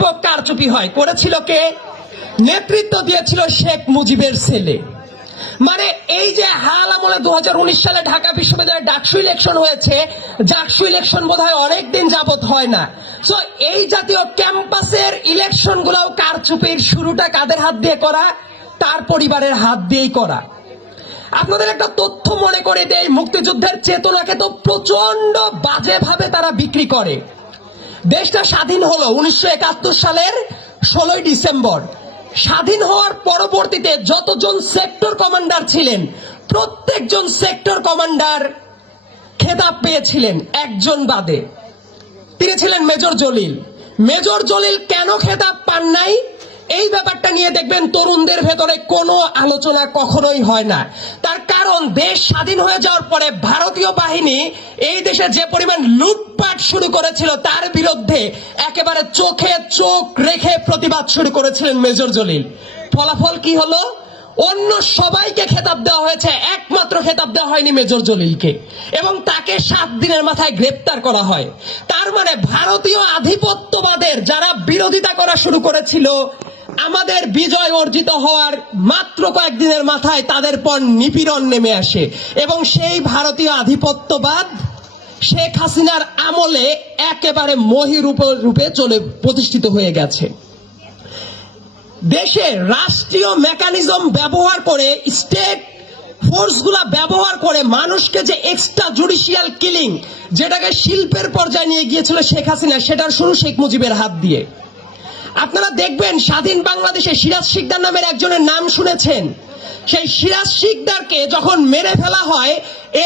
কারচুপি হয়। করেছিল কে? নেতৃত্ব দিয়েছিল শেখ মুজিবের ছেলে। মানে এই যে হাল আমলে দু হাজার উনিশ সালে ঢাকা বিশ্ববিদ্যালয়ে ডাকসু ইলেকশন হয়েছে, ডাকসু ইলেকশন বোধ হয় অনেকদিন যাবত হয় না। তো এই জাতীয় ক্যাম্পাসের ইলেকশন গুলাও কারচুপির শুরুটা কাদের হাত দিয়ে করা? তার পরিবারের হাত দিয়েই করা। আপনাদের একটা তথ্য মনে করে দেয় মুক্তিযুদ্ধের চেতনাকে তো প্রচণ্ড বাজেভাবে তারা বিক্রি করে। দেশটা স্বাধীন হলো উনিশশো একাত্তর সালের ষোলোই ডিসেম্বর। স্বাধীন হওয়ার পরবর্তীতে যতজন সেক্টর কমান্ডার ছিলেন, প্রত্যেকজন সেক্টর কমান্ডার খেতাব পেয়েছিলেন একজন বাদে। তিনি ছিলেন মেজর জলিল। মেজর জলিল কেন খেতাব পান নাই? এই ব্যাপারটা নিয়ে দেখবেন তরুণদের ভেতরে কোনো আলোচনা কখনোই হয় না। তার কারণ, দেশ স্বাধীন হয়ে যাওয়ার পরে ভারতীয় বাহিনী এই দেশে যে পরিমাণ লুটপাট শুরু করেছিল, তার বিরুদ্ধে একেবারে চোখে চোখ রেখে প্রতিবাদ শুরু করেছিলেন মেজর জলিল। ফলাফল কি হলো? অন্য সবাইকে খেতাব দেওয়া হয়েছে, একমাত্র খেতাব দেওয়া হয়নি মেজর জলিলকে। এবং তাকে সাত দিনের মাথায় গ্রেপ্তার করা হয়। তার মানে ভারতীয় আধিপত্যবাদের যারা বিরোধিতা করা শুরু করেছিল আমাদের বিজয় অর্জিত হওয়ার মাত্র কয়েকদিনের মাথায় তাদের পর নিপীড়ন নেমে আসে। এবং সেই ভারতীয় আধিপত্যবাদ শেখ হাসিনার আমলে একেবারে মহিরূপ রূপে চলে প্রতিষ্ঠিত হয়ে গেছে। দেশে রাষ্ট্রীয় মেকানিজম ব্যবহার করে স্টেট ফোর্সগুলা ব্যবহার করে মানুষকে যে এক্সট্রা জুডিশিয়াল কিলিং যেটাকে শিল্পের পর্যায়ে নিয়ে গিয়েছিল শেখ হাসিনা, সেটার শুরু শেখ মুজিবের হাত দিয়ে। আপনারা দেখবেন স্বাধীন বাংলাদেশে সিরাজ শিকদার নামের একজনের নাম শুনেছেন। সেই সিরাজ শিকদারকে যখন মেরে ফেলা হয়,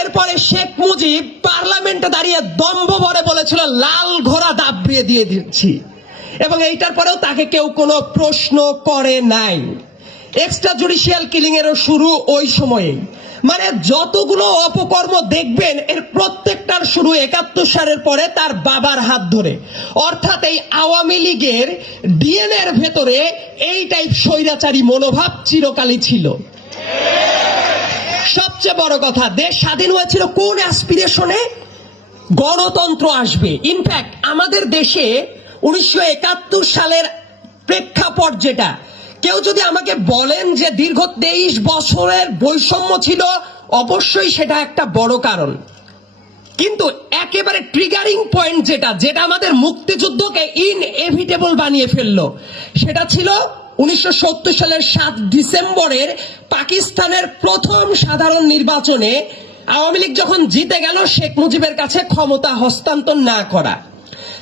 এরপরে শেখ মুজিব পার্লামেন্টে দাঁড়িয়ে দম্ভ ভরে বলেছিল, লাল ঘোড়া দাবড়িয়ে দিয়ে দিচ্ছি। এবং এইটার পরেও তাকে কেউ কোনো প্রশ্ন করে নাই। এক্সট্রা জুডিশিয়াল কিলিং এরও শুরু ওই সময়ে মানে যতগুলো অপকর্ম দেখবেন, এর প্রত্যেকটার শুরু একাত্তর সালের পরে তার বাবার হাত ধরে। অর্থাৎ এই আওয়ামী লীগের ডিএনএ এর ভেতরে এই টাইপ স্বৈরাচারী মনোভাব চিরকালই ছিল। সবচেয়ে বড় কথা, দেশ স্বাধীন হয়েছিল কোন অ্যাসপিরেশনে গণতন্ত্র আসবে। ইনফ্যাক্ট আমাদের দেশে উনিশশো একাত্তর সালের প্রেক্ষাপট যেটা কেউ যদি আমাকে বলেন যে দীর্ঘ তেইশ বছরের বৈষম্য ছিল, অবশ্যই সেটা একটা বড় কারণ। কিন্তু একেবারে ট্রিগারিং পয়েন্ট যেটা যেটা আমাদের মুক্তিযুদ্ধকে ইনএভিটেবল বানিয়ে ফেলল, সেটা ছিল উনিশশো সত্তর সালের সাত ডিসেম্বরের পাকিস্তানের প্রথম সাধারণ নির্বাচনে আওয়ামী লীগ যখন জিতে গেল, শেখ মুজিবের কাছে ক্ষমতা হস্তান্তর না করা।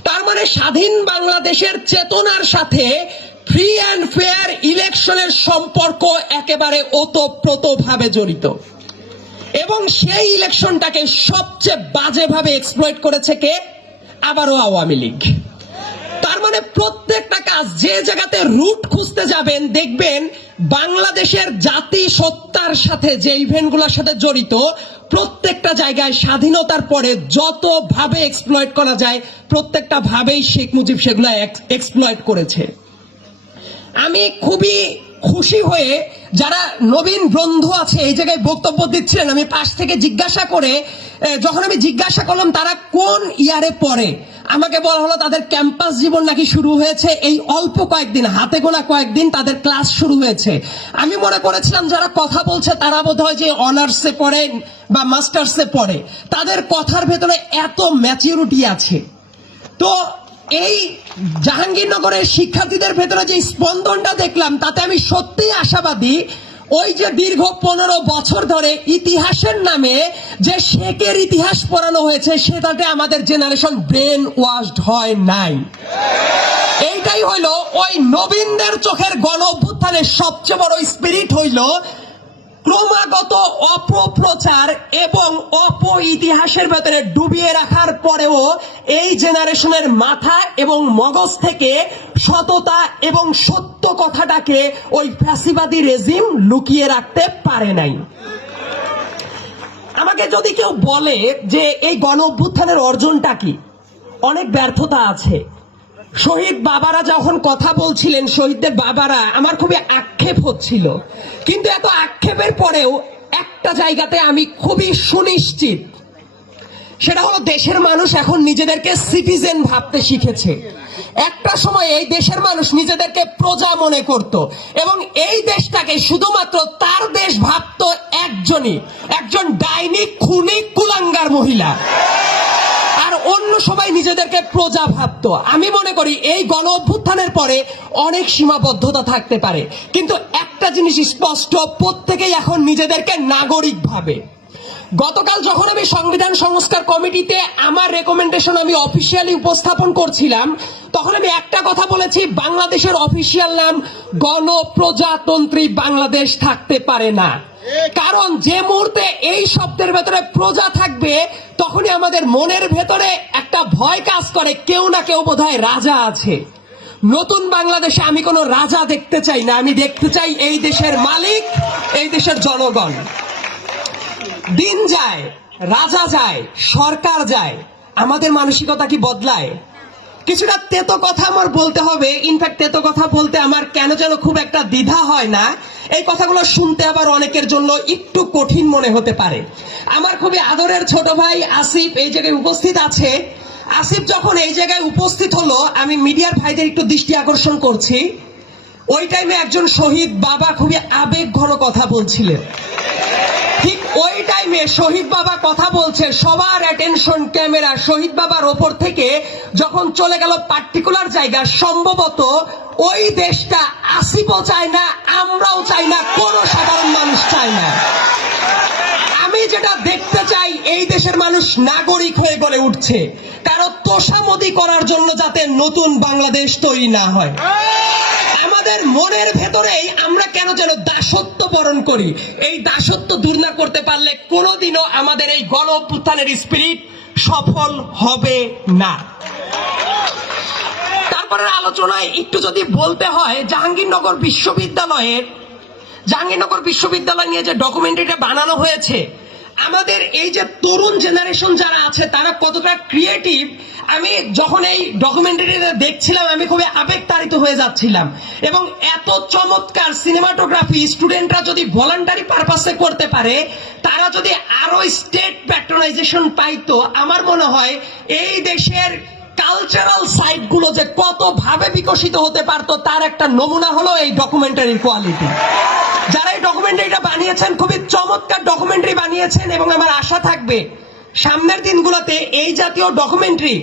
তার মানে স্বাধীন বাংলাদেশের চেতনার সাথে ফ্রি অ্যান্ড ফেয়ার ইলেকশনের সম্পর্ক একেবারে ওতপ্রোত ভাবে জড়িত। এবং সেই ইলেকশনটাকে সবচেয়ে বাজেভাবে এক্সপ্লয়েট করেছে কে? আবারও আওয়ামী লীগ। তার মানে প্রত্যেকটা কাজ যে জায়গাতে রুট খুঁজতে যাবেন, দেখবেন বাংলাদেশের জাতি সত্তার সাথে যে ইভেন্টগুলোর সাথে জড়িত, প্রত্যেকটা জায়গায় স্বাধীনতার পরে যত ভাবে এক্সপ্লয়েট করা যায়, প্রত্যেকটা ভাবেই শেখ মুজিব সেগুলো এক্সপ্লয়েট করেছে। আমি খুবই খুশি হয়ে যারা নবীন বন্ধু আছে, এই জায়গায় বক্তব্য দিচ্ছিলেন, আমি পাশ থেকে জিজ্ঞাসা করে যখন আমি জিজ্ঞাসা করলাম তারা কোন ইয়ারে পড়ে, আমাকে বলা হলো তাদের ক্যাম্পাস জীবন নাকি শুরু হয়েছে, এই অল্প কয়েকদিন, হাতে গোনা কয়েকদিন তাদের ক্লাস শুরু হয়েছে। আমি মনে করেছিলাম যারা কথা বলছে তারা বোধ হয় যে অনার্সে পড়ে বা মাস্টার্সে পড়ে, তাদের কথার ভেতরে এত ম্যাচিউরিটি আছে। তো এই জাহাঙ্গীরনগরের শিক্ষার্থীদের ভেতরে যে স্পন্দনটা দেখলাম, তাতে আমি সত্যিই আশাবাদী, ওই যে দীর্ঘ পনেরো বছর ধরে ইতিহাসের নামে যে শেখের ইতিহাস পড়ানো হয়েছে সেটাতে আমাদের জেনারেশন ব্রেন ওয়াশড হয় নাই। এইটাই হইল ওই নবীনদের চোখের গণ অভ্যুত্থানের সবচেয়ে বড় স্পিরিট হইল ক্রমাগত অপপ্রচার এবং অপ ইতিহাসের ভেতরে ডুবিয়ে রাখার পরেও এই জেনারেশনের মাথা এবং মগজ থেকে সততা এবং সত্য কথাটাকে ওই ফ্যাসিবাদী রেজিম লুকিয়ে রাখতে পারে নাই। আমাকে যদি কেউ বলে যে এই গণ অভ্যুত্থানের অর্জনটা কি, অনেক ব্যর্থতা আছে। শহীদ বাবারা যখন কথা বলছিলেন, শহীদদের বাবারা, আমার খুবই আক্ষেপ হচ্ছিল। কিন্তু এত আক্ষেপের পরেও একটা জায়গাতে আমি খুবই সুনিশ্চিত। সেটা হলো দেশের মানুষ এখন নিজেদেরকে সিটিজেন ভাবতে শিখেছে। একটা সময় এই দেশের মানুষ নিজেদেরকে প্রজা মনে করত এবং এই দেশটাকে শুধুমাত্র তার দেশ ভাবত একজনই, একজন ডাইনি, খুনি, কুলাঙ্গার মহিলা। আর অন্য সবাই নিজেদেরকে প্রজা ভাবতো আমি মনে করি এই গণ অভ্যুত্থানের পরে অনেক সীমাবদ্ধতা থাকতে পারে। কিন্তু একটা জিনিস স্পষ্ট, প্রত্যেকেই এখন নিজেদেরকে নাগরিক ভাবে গতকাল যখন আমি সংবিধান সংস্কার কমিটিতে আমার রেকমেন্ডেশন আমি অফিসিয়ালি উপস্থাপন করছিলাম, তখন আমি একটা কথা বলেছি, বাংলাদেশের অফিসিয়াল নাম গণপ্রজাতন্ত্রী বাংলাদেশ থাকতে পারে না। কারণ যে মুহূর্তে এই শব্দের ভেতরে প্রজা থাকবে, তখনই আমাদের মনের ভেতরে একটা ভয় কাজ করে, কেউ না কেউ বোধহয় রাজা আছে। নতুন বাংলাদেশে আমি কোনো রাজা দেখতে চাই না, আমি দেখতে চাই এই দেশের মালিক, এই দেশের জনগণ। দিন যায়, রাজা যায়, সরকার যায়, আমাদের মানসিকতা কি বদলায়? কিছুটা তেতো কথা আমার বলতে হবে। ইনফ্যাক্ট তেতো কথা বলতে আমার কেন যেন খুব একটা দ্বিধা হয় না। এই কথাগুলো শুনতে আবার অনেকের জন্য একটু কঠিন মনে হতে পারে। আমার খুবই আদরের ছোট ভাই আসিফ এই জায়গায় উপস্থিত আছে। আসিফ যখন এই জায়গায় উপস্থিত হলো, আমি মিডিয়ার ভাইদের একটু দৃষ্টি আকর্ষণ করছি। ওই টাইমে একজন শহীদ বাবা খুবই আবেগ ঘন কথা বলছিলেন। ওই টাইমে শহীদ বাবা কথা বলছে, সবার অ্যাটেনশন ক্যামেরা শহীদ বাবার ওপর থেকে যখন চলে গেল পার্টিকুলার জায়গা, সম্ভবত ওই দেশটা আসিফও চায় না, আমরাও চাই না, কোনো সাধারণ মানুষ চায় না। আমি যেটা দেখতে চাই, এই দেশের মানুষ নাগরিক হয়ে গড়ে উঠছে। কারও তোষামদি করার জন্য যাতে নতুন বাংলাদেশ তৈরি না হয়। আমাদের মনের ভেতরেই আমরা কেন যেন দাসত্ব বরণ করি? এই দাসত্ব দূর না করতে পারলে কোনোদিনও আমাদের এই গণ অভ্যুত্থানের স্পিরিট সফল হবে না। তারপরে আলোচনায় একটু যদি বলতে হয়, জাহাঙ্গীরনগর বিশ্ববিদ্যালয়ের জাহাঙ্গীরনগর বিশ্ববিদ্যালয় নিয়ে যে ডকুমেন্টারিটা বানানো হয়েছে আমাদের এই যে তরুণ জেনারেশন যারা আছে, তারা কতটা ক্রিয়েটিভ আমি যখন এই ডকুমেন্টারিটা দেখছিলাম, আমি খুবই আবেগতাড়িত হয়ে যাচ্ছিলাম। এবং এত চমৎকার সিনেমাটোগ্রাফি স্টুডেন্টরা যদি ভলান্টারি পারপাসে করতে পারে, তারা যদি আরও স্টেট প্যাট্রোনাইজেশন পাইতো, আমার মনে হয় এই দেশের কালচারাল সাইটগুলো যে কত ভাবে বিকশিত হতে পারতো, তার একটা নমুনা হলো এই ডকুমেন্টারির কোয়ালিটি যারা এই ডকুমেন্টারিটা বানিয়েছেন, খুবই চমৎকার ডকুমেন্টারি বানিয়েছেন এবং আমার আশা থাকবে সামনের দিনগুলোতে এই জাতীয় ডকুমেন্টারি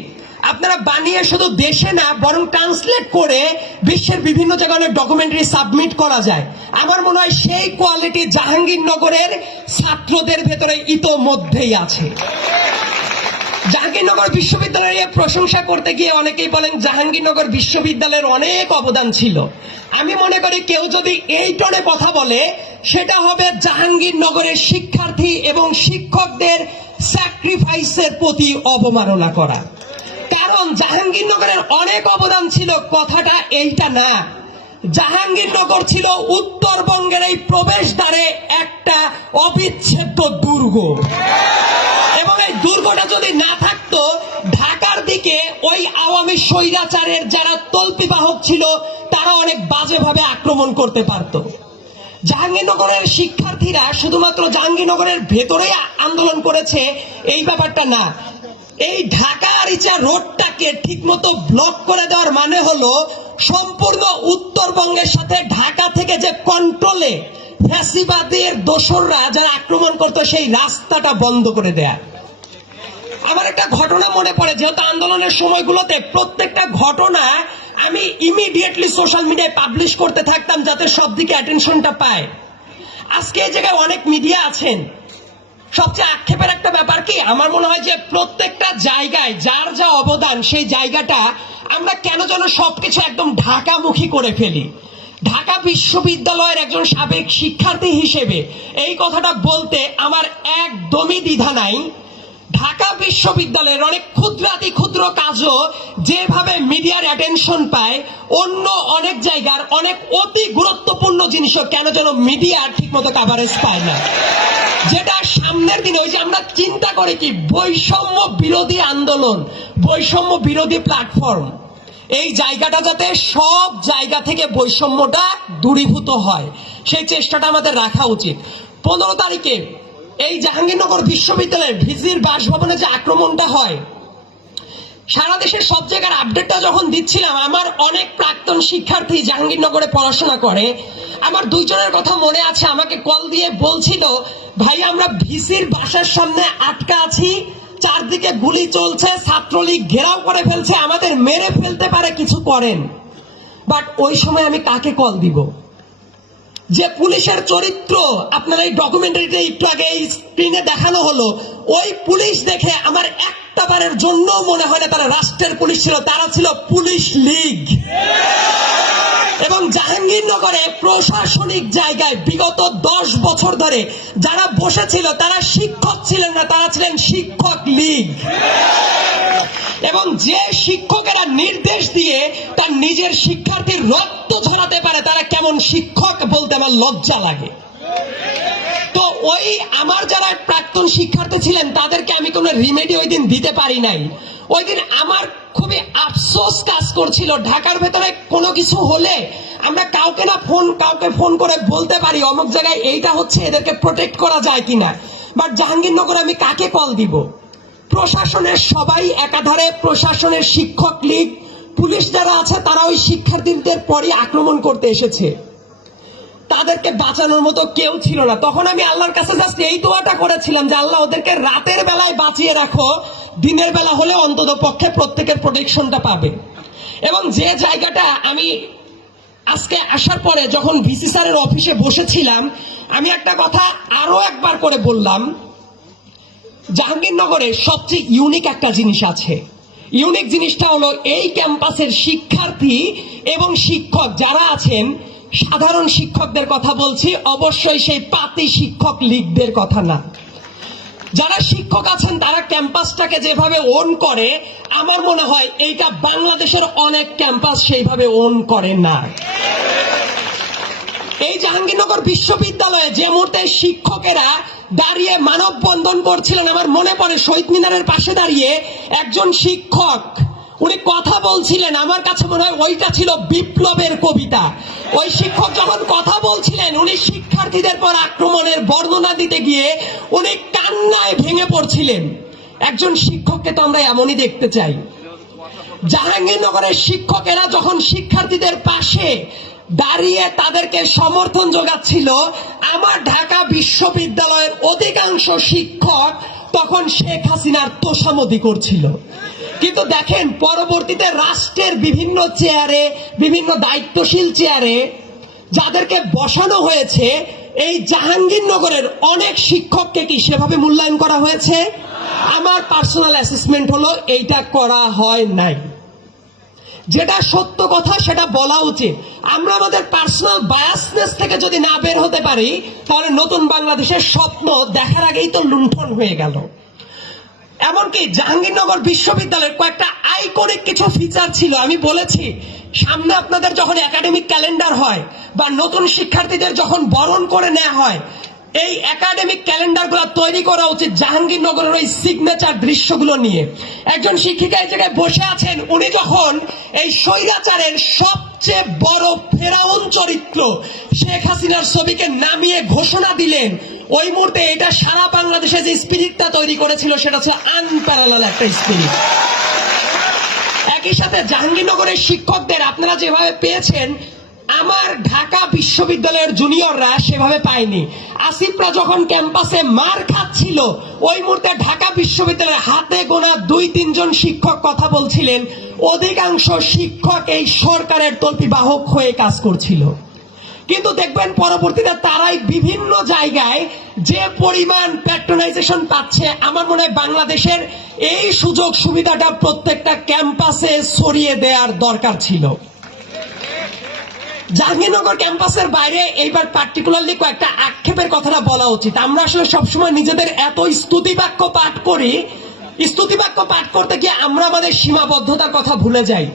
আপনারা বানিয়ে শুধু দেশে না, বরং ট্রান্সলেট করে বিশ্বের বিভিন্ন জায়গায় ডকুমেন্টারি সাবমিট করা যায়। আমার মনে হয় সেই কোয়ালিটি জাহাঙ্গীরনগরের ছাত্রদের ভেতরে ইতোমধ্যেই আছে। জাহাঙ্গীরনগর বিশ্ববিদ্যালয়ের প্রশংসা করতে গিয়ে অনেকেই বলেন জাহাঙ্গীরনগর বিশ্ববিদ্যালয়ের অনেক অবদান ছিল। আমি মনে করি কেউ যদি এই টনে কথা বলে, সেটা হবে জাহাঙ্গীরনগরের শিক্ষার্থী এবং শিক্ষকদের স্যাক্রিফাইসের প্রতি অবমাননা করা। কারণ জাহাঙ্গীরনগরের অনেক অবদান ছিল, কথাটা এইটা না। জাহাঙ্গীরনগর ছিল উত্তরবঙ্গের এই প্রবেশদ্বারে একটা অবিচ্ছেদ্য দুর্গ। এবং এই দুর্গটা যদি না থাকতো, ঢাকার দিকে ওই আওয়ামী স্বৈরাচারের যারা তল্পিবাহক ছিল, তারা অনেক বাজেভাবে আক্রমণ করতে পারতো। জাহাঙ্গীরনগরের শিক্ষার্থীরা শুধুমাত্র জাহাঙ্গীরনগরের ভেতরেই আ- আন্দোলন করেছে, এই ব্যাপারটা না। এই ঢাকা আরিচা রোডটাকে ঠিকমতো ব্লক করে দেওয়ার মানে হলো সম্পূর্ণ উত্তরবঙ্গের সাথে ঢাকা থেকে যে কন্ট্রোলে ফ্যাসিবাদের দোসররা যারা আক্রমণ করতো, সেই রাস্তাটা বন্ধ করে দেয়া। আমার একটা ঘটনা মনে পড়ে, যেহেতু আন্দোলনের সময়গুলোতে প্রত্যেকটা ঘটনা আমি ইমিডিয়েটলি সোশ্যাল মিডিয়ায় পাবলিশ করতে থাকতাম যাতে সব দিকে অ্যাটেনশনটা পায়। আজকে এই জায়গায় অনেক মিডিয়া আছেন। সবচেয়ে আক্ষেপের একটা ব্যাপার কি? আমার মনে হয় যে প্রত্যেকটা জায়গায় যার যা অবদান, সেই জায়গাটা আমরা কেন যেন সবকিছু একদম ঢাকামুখী করে ফেলি। ঢাকা বিশ্ববিদ্যালয়ের একজন সাবেক শিক্ষার্থী হিসেবে এই কথাটা বলতে আমার একদমই দ্বিধা নাই। ঢাকা বিশ্ববিদ্যালয়ের অনেক ক্ষুদ্রাতি ক্ষুদ্র কাজও যেভাবে মিডিয়ার অ্যাটেনশন পায়, অন্য অনেক জায়গার অনেক অতি গুরুত্বপূর্ণ জিনিসও কেন যেন মিডিয়া ঠিকমতো কাভারেজ পায় না। যেটা সামনের দিনে, ওই যে আমরা চিন্তা করি কি, বৈষম্য বিরোধী আন্দোলন, বৈষম্য বিরোধী প্ল্যাটফর্ম এই জায়গাটা যাতে সব জায়গা থেকে বৈষম্যটা দূরীভূত হয়, সেই চেষ্টাটা আমাদের রাখা উচিত। পনেরো তারিখে এই জাহাঙ্গীরনগর বিশ্ববিদ্যালয়ের ভিজির বাসভবনে যে আক্রমণটা হয়, সারা দেশের সব জায়গার আপডেটটা যখন দিচ্ছিলাম, আমার অনেক প্রাক্তন শিক্ষার্থী জাহাঙ্গীরনগরে পড়াশোনা করে। আমার দুইজনের কথা মনে আছে, আমাকে কল দিয়ে বলছিল, ভাই, আমরা ভিসির বাসার সামনে আটকা আছি, চারদিকে গুলি চলছে, ছাত্রলীগ ঘেরাও করে ফেলছে, আমাদের মেরে ফেলতে পারে, কিছু করেন। বাট ওই সময় আমি কাকে কল দিব? যে পুলিশের চরিত্র আপনার এই ডকুমেন্টারিতে একটু আগে এই স্ক্রিনে দেখানো হলো, ওই পুলিশ দেখে আমার একটা বারের জন্য মনে হয় না তারা রাষ্ট্রের পুলিশ ছিল, তারা ছিল পুলিশ লীগ। এবং জাহাঙ্গীরনগরে প্রশাসনিক জায়গায় বিগত দশ বছর ধরে যারা বসেছিল, তারা শিক্ষক ছিলেন না, তারা ছিলেন শিক্ষক লীগ। এবং যে শিক্ষকেরা নির্দেশ দিয়ে তার নিজের শিক্ষার্থীর রক্ত ঝরাতে পারে, তারা কেমন শিক্ষক বলতে আমার লজ্জা লাগে। তো ওই আমার যারা প্রাক্তন শিক্ষার্থী ছিলেন, তাদেরকে আমি কোনো রিমেডি ওই দিন দিতে পারি নাই। ওই দিন আমার খুবই আফসোস কাজ করছিল, ঢাকার ভেতরে কোনো কিছু হলে আমরা কাউকে না ফোন, কাউকে ফোন করে বলতে পারি, অমুক জায়গায় এইটা হচ্ছে, এদেরকে প্রোটেক্ট করা যায় কিনা। বাট জাহাঙ্গীরনগর আমি কাকে কল দিব? প্রশাসনের সবাই একাধারে, প্রশাসনের শিক্ষক লীগ, পুলিশ যারা আছে, তারা ওই শিক্ষার্থীদের পরই আক্রমণ করতে এসেছে। তাদেরকে বাঁচানোর মতো কেউ ছিল না। তখন আমি আল্লাহর কাছে জাস্ট এই দোয়াটা করেছিলাম যে, আল্লাহ ওদেরকে রাতের বেলায় বাঁচিয়ে রাখো দিনের বেলা হলে অন্তত পক্ষে প্রত্যেকের প্রোটেকশনটা পাবে। এবং যে জায়গাটা আমি আজকে আসার পরে যখন ভিসি স্যারের অফিসে বসেছিলাম, আমি একটা কথা আরও একবার করে বললাম। জাহাঙ্গীরনগরে সবচেয়ে ইউনিক একটা জিনিস আছে। ইউনিক জিনিসটা হলো এই ক্যাম্পাসের শিক্ষার্থী এবং শিক্ষক যারা আছেন, সাধারণ শিক্ষকদের কথা বলছি, অবশ্যই সেই পাতি শিক্ষক লীগদের কথা না। যারা শিক্ষক আছেন, তারা ক্যাম্পাসটাকে যেভাবে ওন করে, আমার মনে হয় এইটা বাংলাদেশের অনেক ক্যাম্পাস সেইভাবে ওন করে না। এই জাহাঙ্গীরনগর বিশ্ববিদ্যালয়ে যে মুহূর্তে শিক্ষকেরা দাঁড়িয়ে মানববন্ধন করছিলেন, আমার মনে পড়ে শহীদ মিনারের পাশে দাঁড়িয়ে একজন শিক্ষক উনি কথা বলছিলেন, আমার কাছে মনে হয় ওইটা ছিল বিপ্লবের কবিতা। ওই শিক্ষক যখন কথা বলছিলেন, উনি শিক্ষার্থীদের পর আক্রমণের বর্ণনা দিতে গিয়ে উনি কান্নায় ভেঙে পড়ছিলেন। একজন শিক্ষককে তো আমরা এমনই দেখতে চাই। জাহাঙ্গীরনগরের শিক্ষকেরা যখন শিক্ষার্থীদের পাশে দাঁড়িয়ে তাদেরকে সমর্থন যোগাচ্ছিল, আমার ঢাকা বিশ্ববিদ্যালয়ের অধিকাংশ শিক্ষক তখন শেখ হাসিনার তোষামতি করছিল। কিন্তু দেখেন, পরবর্তীতে রাষ্ট্রের বিভিন্ন চেয়ারে, বিভিন্ন দায়িত্বশীল চেয়ারে যাদেরকে বসানো হয়েছে, এই জাহাঙ্গীরনগরের অনেক শিক্ষককে কি সেভাবে মূল্যায়ন করা হয়েছে? আমার পার্সোনাল অ্যাসেসমেন্ট হলো, এইটা করা হয় নাই। যেটা সত্য কথা, সেটা বলা উচিত। আমরা আমাদের পার্সোনাল বায়াসনেস থেকে যদি না বের হতে পারি, তাহলে নতুন বাংলাদেশের স্বপ্ন দেখার আগেই তো লুণ্ঠন হয়ে গেল। এমনকি জাহাঙ্গীরনগর বিশ্ববিদ্যালয়ের কয়েকটা আইকনিক কিছু ফিচার ছিল, আমি বলেছি, সামনে আপনাদের যখন একাডেমিক ক্যালেন্ডার হয় বা নতুন শিক্ষার্থীদের যখন বরণ করে নেওয়া হয়, এই একাডেমিক ক্যালেন্ডারগুলো তৈরি করা উচিত জাহাঙ্গীরনগরের ওই সিগনেচার দৃশ্যগুলো নিয়ে। একজন শিক্ষিকা এই জায়গায় বসে আছেন, উনি যখন এই স্বৈরাচারের সবচেয়ে বড় ফেরাউন চরিত্র শেখ হাসিনার ছবিকে নামিয়ে ঘোষণা দিলেন ওই মুহূর্তে এটা সারা বাংলাদেশে যে স্পিরিটটা তৈরি করেছিল, সেটা হচ্ছে আনপ্যারালাল একটা স্পিরিট একই সাথে জাহাঙ্গীরনগরের শিক্ষকদের, আপনারা যেভাবে পেয়েছেন, আমার ঢাকা বিশ্ববিদ্যালয়ের জুনিয়ররা সেভাবে পায়নি। আসিফরা যখন ক্যাম্পাসে মার খাচ্ছিল, ওই মুহূর্তে ঢাকা বিশ্ববিদ্যালয়ের হাতে গোনা দুই, তিনজন শিক্ষক কথা বলছিলেন। অধিকাংশ শিক্ষক এই সরকারের তল্পি বাহক হয়ে কাজ করছিল। কিন্তু দেখবেন পরবর্তীতে তারাই বিভিন্ন জায়গায় যে পরিমাণ প্যাট্রোনাইজেশন পাচ্ছে, আমার মনে হয় বাংলাদেশের এই সুযোগ সুবিধাটা প্রত্যেকটা ক্যাম্পাসে ছড়িয়ে দেওয়ার দরকার ছিল। জাহাঙ্গীরনগর ক্যাম্পাসের বাইরে এইবার পার্টিকুলারলি কয়েকটা আক্ষেপের কথাটা বলা উচিত। আমরা আসলে সবসময় নিজেদের এত স্তুতি বাক্য পাঠ করি স্তুতি বাক্য পাঠ করতে গিয়ে আমরা আমাদের সীমাবদ্ধতার কথা ভুলে যাই।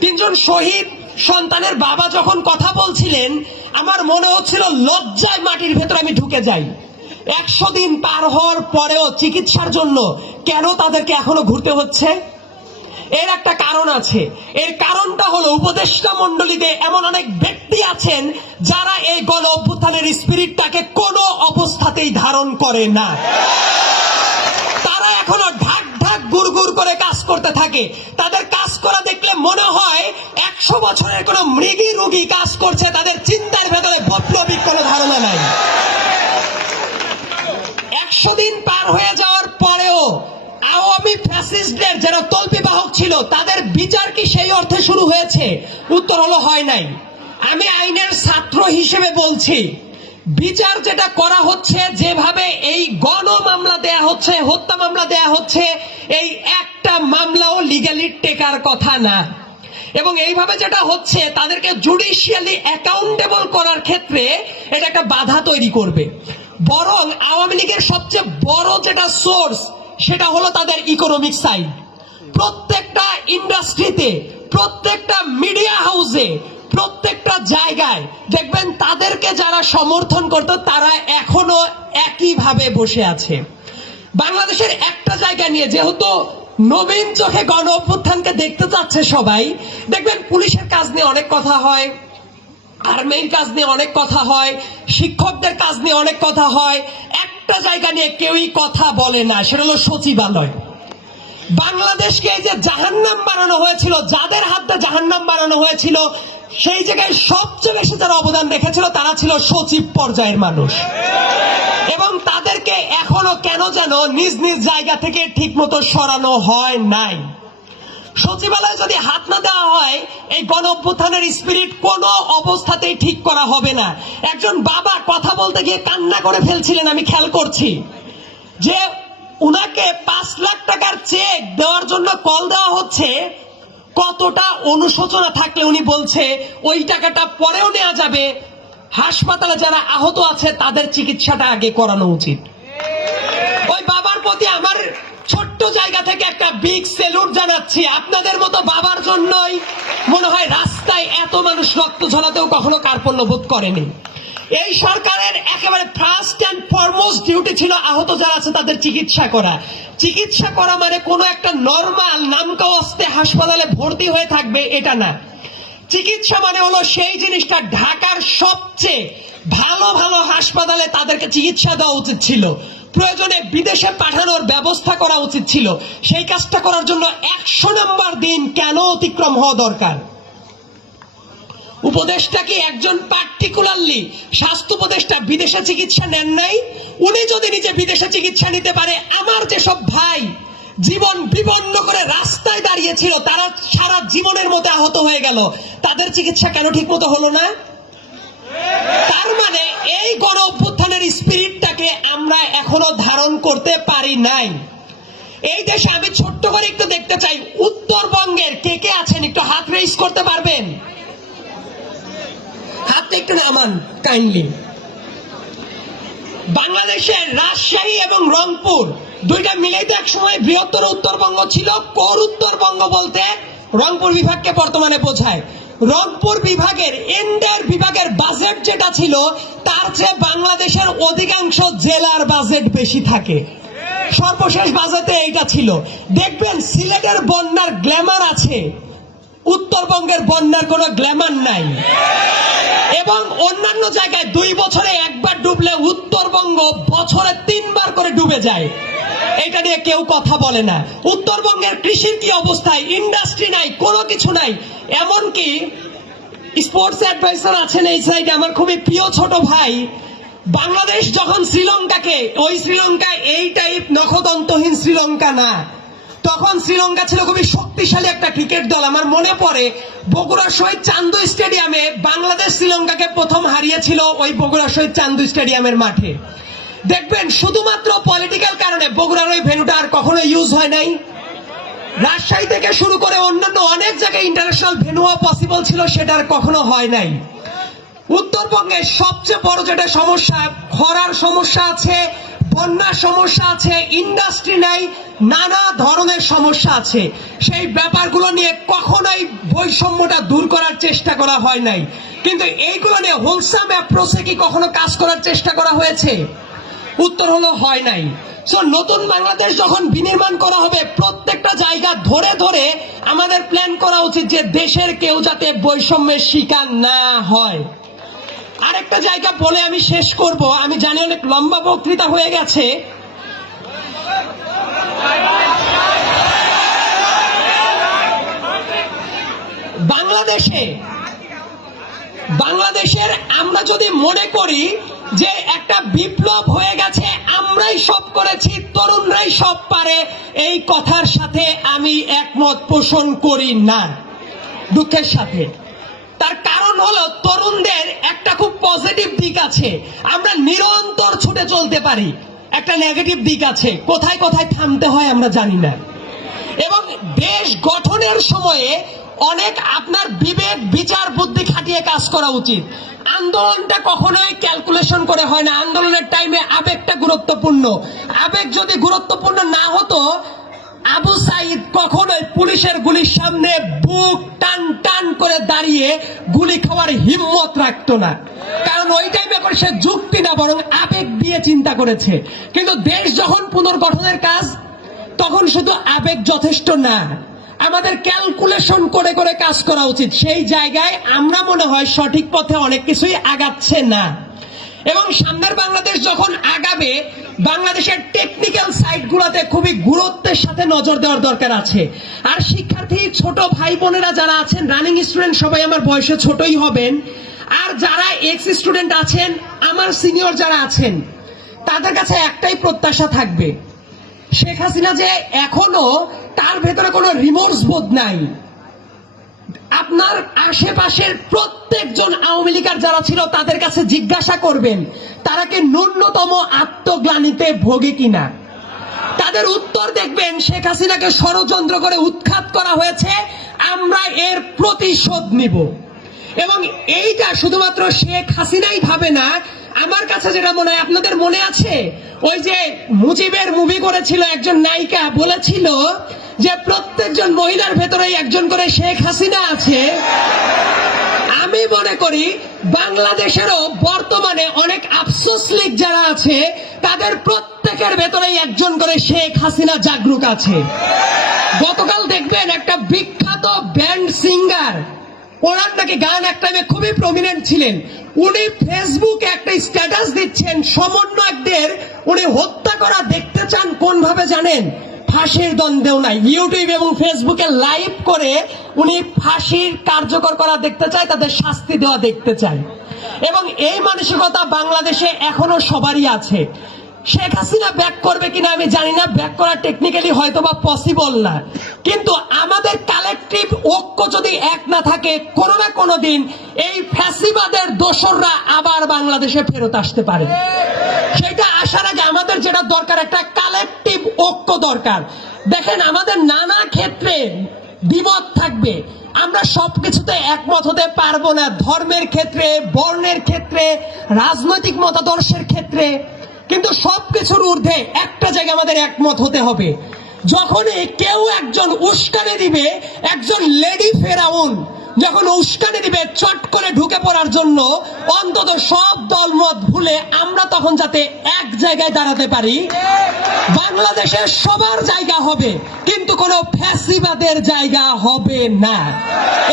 তিনজন শহীদ সন্তানের বাবা যখন কথা বলছিলেন, আমার মনে হচ্ছিল লজ্জায় মাটির ভেতর আমি ঢুকে যাই। একশো দিন পার হওয়ার পরেও চিকিৎসার জন্য কেন তাদেরকে এখনও ঘুরতে হচ্ছে? এর একটা কারণ আছে। এর কারণটা হলো উপদেষ্টা মন্ডলীতে এমন অনেক ব্যক্তি আছেন যারা এই গণ অভ্যুত্থানের স্পিরিটটাকে কোনো অবস্থাতেই ধারণ করে না। তারা এখনও ঢাক ঢাক গুড় গুড় করে কাজ করতে থাকে। তাদের করা দেখলে মনে হয় একশো বছরের কোন মৃগী রুগী কাজ করছে, তাদের চিন্তার ভেতরে বৈপ্লবিক কোনো ধারণা নাই। একশো দিন পার হয়ে যাওয়ার পরেও আওয়ামী ফ্যাসিস্টদের যারা তল্পি বাহক ছিল, তাদের বিচার কি সেই অর্থে শুরু হয়েছে? উত্তর হলো হয় নাই। আমি আইনের ছাত্র হিসেবে বলছি বিচার যেটা করা হচ্ছে, যেভাবে এই গণ মামলা দেয়া হচ্ছে, হত্যা মামলা দেয়া হচ্ছে, এই একটা মামলাও লিগালি টেকার কথা না। এবং এইভাবে যেটা হচ্ছে, তাদেরকে জুডিশিয়ালি অ্যাকাউন্টেবল করার ক্ষেত্রে এটা একটা বাধা তৈরি করবে। বরং আওয়ামী লীগের সবচেয়ে বড় যেটা সোর্স সেটা হলো তাদের ইকোনমিক সাইড প্রত্যেকটা ইন্ডাস্ট্রিতে প্রত্যেকটা মিডিয়া হাউসে প্রত্যেকটা জায়গায় দেখবেন তাদেরকে যারা সমর্থন করতো, তারা এখনও একইভাবে বসে আছে। বাংলাদেশের একটা জায়গা নিয়ে যেহেতু নবীন চোখে গণ অভ্যুত্থানকে দেখতে চাচ্ছে সবাই, দেখবেন পুলিশের কাজ নিয়ে অনেক কথা হয়, আর্মির কাজ নিয়ে অনেক কথা হয়, শিক্ষকদের কাজ নিয়ে অনেক কথা হয়, একটা জায়গা নিয়ে কেউই কথা বলে না, সেটা হলো সচিবালয়। বাংলাদেশকে এই যে জাহান্নাম বানানো হয়েছিল, যাদের হাতে জাহান্নাম বানানো হয়েছিল সেই জায়গায় সবচেয়ে বেশি যারা অবদান রেখেছিল, তারা ছিল সচিব পর্যায়ের মানুষ। এবং তাদেরকে এখনও কেন যেন নিজ নিজ জায়গা থেকে ঠিক মতো সরানো হয় নাই। সচিবালয়ে যদি হাত না দেওয়া হয়, এই গণ অভ্যুত্থানের স্পিরিট কোন অবস্থাতেই ঠিক করা হবে না। একজন বাবা কথা বলতে গিয়ে কান্না করে ফেলছিলেন, আমি খেয়াল করছি। যে উনাকে পাঁচ লাখ টাকার চেক দেওয়ার জন্য কল দেওয়া হচ্ছে কতটা অনুশোচনা থাকলে উনি বলছে, ওই টাকাটা পরেও নেওয়া যাবে। হাসপাতালে যারা আহত আছে, তাদের চিকিৎসাটা আগে করানো উচিত। ওই বাবার প্রতি আমার ছোট্ট জায়গা থেকে একটা বিগ সেলুট জানাচ্ছি। আপনাদের মতো বাবার জন্যই মনে হয় রাস্তায় এত মানুষ রক্ত ঝরাতেও কখনো কার্পণ্য বোধ করেনি। এই সরকারের একেবারে ফার্স্ট অ্যান্ড ফরমোস্ট ডিউটি ছিল আহত যারা আছে, তাদের চিকিৎসা করা। চিকিৎসা করা মানে কোনো একটা নর্মাল নামকা অস্তে হাসপাতালে ভর্তি হয়ে থাকবে এটা না। চিকিৎসা মানে হলো সেই জিনিসটা ঢাকার সবচেয়ে ভালো ভালো হাসপাতালে তাদেরকে চিকিৎসা দেওয়া উচিত ছিল। প্রয়োজনে বিদেশে পাঠানোর ব্যবস্থা করা উচিত ছিল। সেই কাজটা করার জন্য একশো নম্বর দিন কেন অতিক্রম হওয়া দরকার? উপদেষ্টা কি একজন পার্টিকুলারলি স্বাস্থ্য উপদেষ্টা বিদেশে চিকিৎসা নেন নাই? উনি যদি নিজে বিদেশে চিকিৎসা নিতে পারে, আমার যেসব ভাই জীবন বিপন্ন করে রাস্তায় দাঁড়িয়েছিল, তারা সারা জীবনের মতো আহত হয়ে গেল। তাদের চিকিৎসা কেন ঠিক মতো হলো না? তার মানে এই গণ অভ্যুত্থানের স্পিরিটটাকে আমরা এখনও ধারণ করতে পারি নাই। এই দেশে আমি ছোট্ট করে একটু দেখতে চাই, উত্তরবঙ্গের কে কে আছেন? একটু হাত রেইজ করতে পারবেন? হাতটা একটু নামান কাইন্ডলি বাংলাদেশের রাজশাহী এবং রংপুর। দুইটা মিলেই তো একসময় বৃহত্তর উত্তরবঙ্গ ছিল, কোর উত্তরবঙ্গ বলতে রংপুর বিভাগকে বর্তমানে বোঝায়। রংপুর বিভাগের এন্ডার বিভাগের বাজেট যেটা ছিল, তার চেয়ে বাংলাদেশের অধিকাংশ জেলার বাজেট বেশি থাকে। সর্বশেষ বাজেটে এইটা ছিল। দেখবেন সিলেটের বন্যার গ্ল্যামার আছে, উত্তরবঙ্গের বন্যার কোনো গ্ল্যামার নাই। এবং অন্যান্য জায়গায় দুই বছরে একবার ডুবলে উত্তরবঙ্গ বছরে তিনবার করে ডুবে যায়। এটা নিয়ে কেউ কথা বলে না। উত্তরবঙ্গের কৃষির কি অবস্থায়? ইন্ডাস্ট্রি নাই, কোনো কিছু নাই। এমনকি স্পোর্টস অ্যাডভাইসার আছেন এই সাইডে আমার খুবই প্রিয় ছোট ভাই। বাংলাদেশ যখন শ্রীলঙ্কাকে, ওই শ্রীলঙ্কা এই টাইপ নখদন্তহীন শ্রীলঙ্কা না। তখন শ্রীলঙ্কা ছিল খুবই শক্তিশালী একটা ক্রিকেট দল। আমার মনে পড়ে, বগুড়া শহীদ চান্দু স্টেডিয়ামে বাংলাদেশ শ্রীলঙ্কাকে প্রথম হারিয়েছিল ওই বগুড়া শহীদ চান্দু স্টেডিয়ামের মাঠে। দেখবেন, শুধুমাত্র পলিটিক্যাল কারণে বগুড়ার ওই ভেন্যুটা আর কখনো ইউজ হয় নাই। রাজশাহী থেকে শুরু করে অন্যান্য অনেক জায়গায় ইন্টারন্যাশনাল ভেন্যু পসিবল ছিল, সেটা আর কখনো হয় নাই। উত্তরবঙ্গের সবচেয়ে বড় যেটা সমস্যা, খরার সমস্যা আছে, বন্যার সমস্যা আছে ইন্ডাস্ট্রি নাই, নানা ধরনের সমস্যা আছে। সেই ব্যাপারগুলো নিয়ে কখনোই বৈষম্যটা দূর করার চেষ্টা করা হয় নাই। কিন্তু এইগুলো নিয়ে হোলসাম অ্যাপ্রোচে কি কখনো কাজ করার চেষ্টা করা হয়েছে? উত্তর হলো হয় নাই। নতুন বাংলাদেশ যখন বিনির্মাণ করা হবে, প্রত্যেকটা জায়গা ধরে ধরে আমাদের প্ল্যান করা উচিত যে দেশের কেউ যাতে বৈষম্যের শিকার না হয়। আরেকটা জায়গা বলে আমি শেষ করব। আমি জানি অনেক লম্বা বক্তৃতা হয়ে গেছে। বাংলাদেশে, বাংলাদেশের আমরা যদি মনে করি যে একটা বিপ্লব হয়ে গেছে, আমরাই সব করেছি, তরুণরাই সব পারে, এই কথার সাথে আমি একমত পোষণ করি না। দুঃখের সাথে। তার কারণ হলো, তরুণদের একটা খুব পজিটিভ দিক আছে। আমরা নিরন্তর ছুটে চলতে পারি। একটা নেগেটিভ দিক আছে। কোথায় কোথায় থামতে হয় আমরা জানি না। এবং দেশ গঠনের সময়ে অনেক আপনার বিবেক, বিচার, বুদ্ধি খাটিয়ে কাজ করা উচিত। আন্দোলনটা কখনোই ক্যালকুলেশন করে হয় না। আন্দোলনের টাইমে আবেগটা গুরুত্বপূর্ণ। আবেগ যদি গুরুত্বপূর্ণ না হতো, আবু সাইদ কখনোই পুলিশের গুলির সামনে বুক টান টান করে দাঁড়িয়ে গুলি খাওয়ার হিম্মত রাখতো না। কারণ ওই টাইমে করে সে যুক্তি না, বরং আবেগ দিয়ে চিন্তা করেছে। কিন্তু দেশ যখন পুনর্গঠনের কাজ, তখন শুধু আবেগ যথেষ্ট না। আমাদের ক্যালকুলেশন করে করে কাজ করা উচিত। সেই জায়গায় আমরা মনে হয় সঠিক পথে অনেক কিছুই আগাচ্ছে না। এবং সামনের বাংলাদেশ যখন আগাবে, বাংলাদেশের টেকনিক্যাল সাইট গুলাতে খুবই গুরুত্বের সাথে নজর দেওয়ার দরকার আছে। আর শিক্ষার্থী, ছোট ভাই বোনেরা যারা আছেন রানিং স্টুডেন্ট সবাই আমার বয়সে ছোটই হবেন। আর যারা এক্স স্টুডেন্ট আছেন, আমার সিনিয়র যারা আছেন, তাদের কাছে একটাই প্রত্যাশা থাকবে। শেখ হাসিনা যে এখনও তার ভেতরে কোনো রিমোর্স বোধ নাই। আপনার আশেপাশের প্রত্যেকজন আওয়ামী লীগার যারা ছিল, তাদের কাছে জিজ্ঞাসা করবেন, তারা কি ন্যূনতম আত্মগ্লানিতে ভোগে কিনা? তাদের উত্তর দেখবেন, শেখ হাসিনাকে ষড়যন্ত্র করে উৎখাত করা হয়েছে, আমরা এর প্রতিশোধ নিব। এবং এইটা শুধুমাত্র শেখ হাসিনাই ভাবে না আমার কাছে যেটা মনে হয়, আপনাদের মনে আছে? ওই যে মুজিবের মুভি করেছিল একজন নায়িকা, বলেছিল যে প্রত্যেকজন মহিলার ভেতরে একজন করে শেখ হাসিনা আছে। আমি মনে করি বাংলাদেশেরও বর্তমানে অনেক আফসোস লীগ যারা আছে, তাদের প্রত্যেকের ভেতরেই একজন করে শেখ হাসিনা জাগরুক আছে। গতকাল দেখবেন একটা বিখ্যাত ব্যান্ড সিঙ্গার ওনার নাকি গান একটা টাইমে খুবই প্রমিনেন্ট ছিলেন। উনি ফেসবুকে একটা স্ট্যাটাস দিচ্ছেন, সমন্বয়কদের উনি হত্যা করা দেখতে চান কোন ভাবে জানেন? ফাঁসির দ্বন্দ্বেও নাই। ইউটিউব এবং ফেসবুকে লাইভ করে উনি ফাঁসির কার্যকর করা দেখতে চায়, তাদের শাস্তি দেওয়া দেখতে চায়। এবং এই মানসিকতা বাংলাদেশে এখনও সবারই আছে। শেখ হাসিনা ব্যাক করবে কিনা আমি জানি না ব্যাক করা টেকনিক্যালি হয়তো বা পসিবল না। কিন্তু আমাদের কালেকটিভ ঐক্য যদি এক না থাকে, কোনো না কোনো দিন এই ফ্যাসিবাদের দোসররা আবার বাংলাদেশে ফেরত আসতে পারে। সেটা আসার আগে আমাদের যেটা দরকার, একটা কালেকটিভ ঐক্য দরকার। দেখেন, আমাদের নানা ক্ষেত্রে দ্বিমত থাকবে। আমরা সবকিছুতে একমত হতে পারব না। ধর্মের ক্ষেত্রে, বর্ণের ক্ষেত্রে, রাজনৈতিক মতাদর্শের ক্ষেত্রে। কিন্তু সবকিছুর ঊর্ধ্বে একটা জায়গায় আমাদের একমত হতে হবে। যখনই কেউ একজন উস্কানি দিবে, একজন লেডি ফেরাউন যখন উস্কানি দিবে, চট করে ঢুকে পড়ার জন্য অন্তত সব দলমত ভুলে আমরা তখন যাতে এক জায়গায় দাঁড়াতে পারি। বাংলাদেশের সবার জায়গা হবে, কিন্তু কোনো ফ্যাসিবাদের জায়গা হবে না।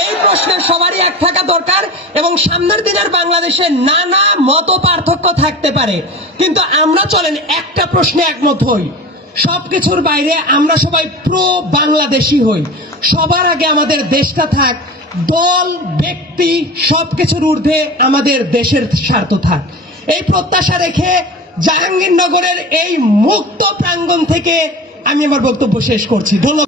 এই প্রশ্নে সবারই এক থাকা দরকার এবং সামনের দিনের বাংলাদেশে নানা মত পার্থক্য থাকতে পারে। কিন্তু আমরা চলেন একটা প্রশ্নে একমত হই। সবকিছুর বাইরে আমরা সবাই প্রো বাংলাদেশি হই। সবার আগে আমাদের দেশটা থাক দল, ব্যক্তি, সবকিছুর ঊর্ধ্বে আমাদের দেশের স্বার্থ থাক। এই প্রত্যাশা রেখে জাহাঙ্গীরনগরের এই মুক্ত প্রাঙ্গন থেকে আমি আমার বক্তব্য শেষ করছি। ধন্যবাদ।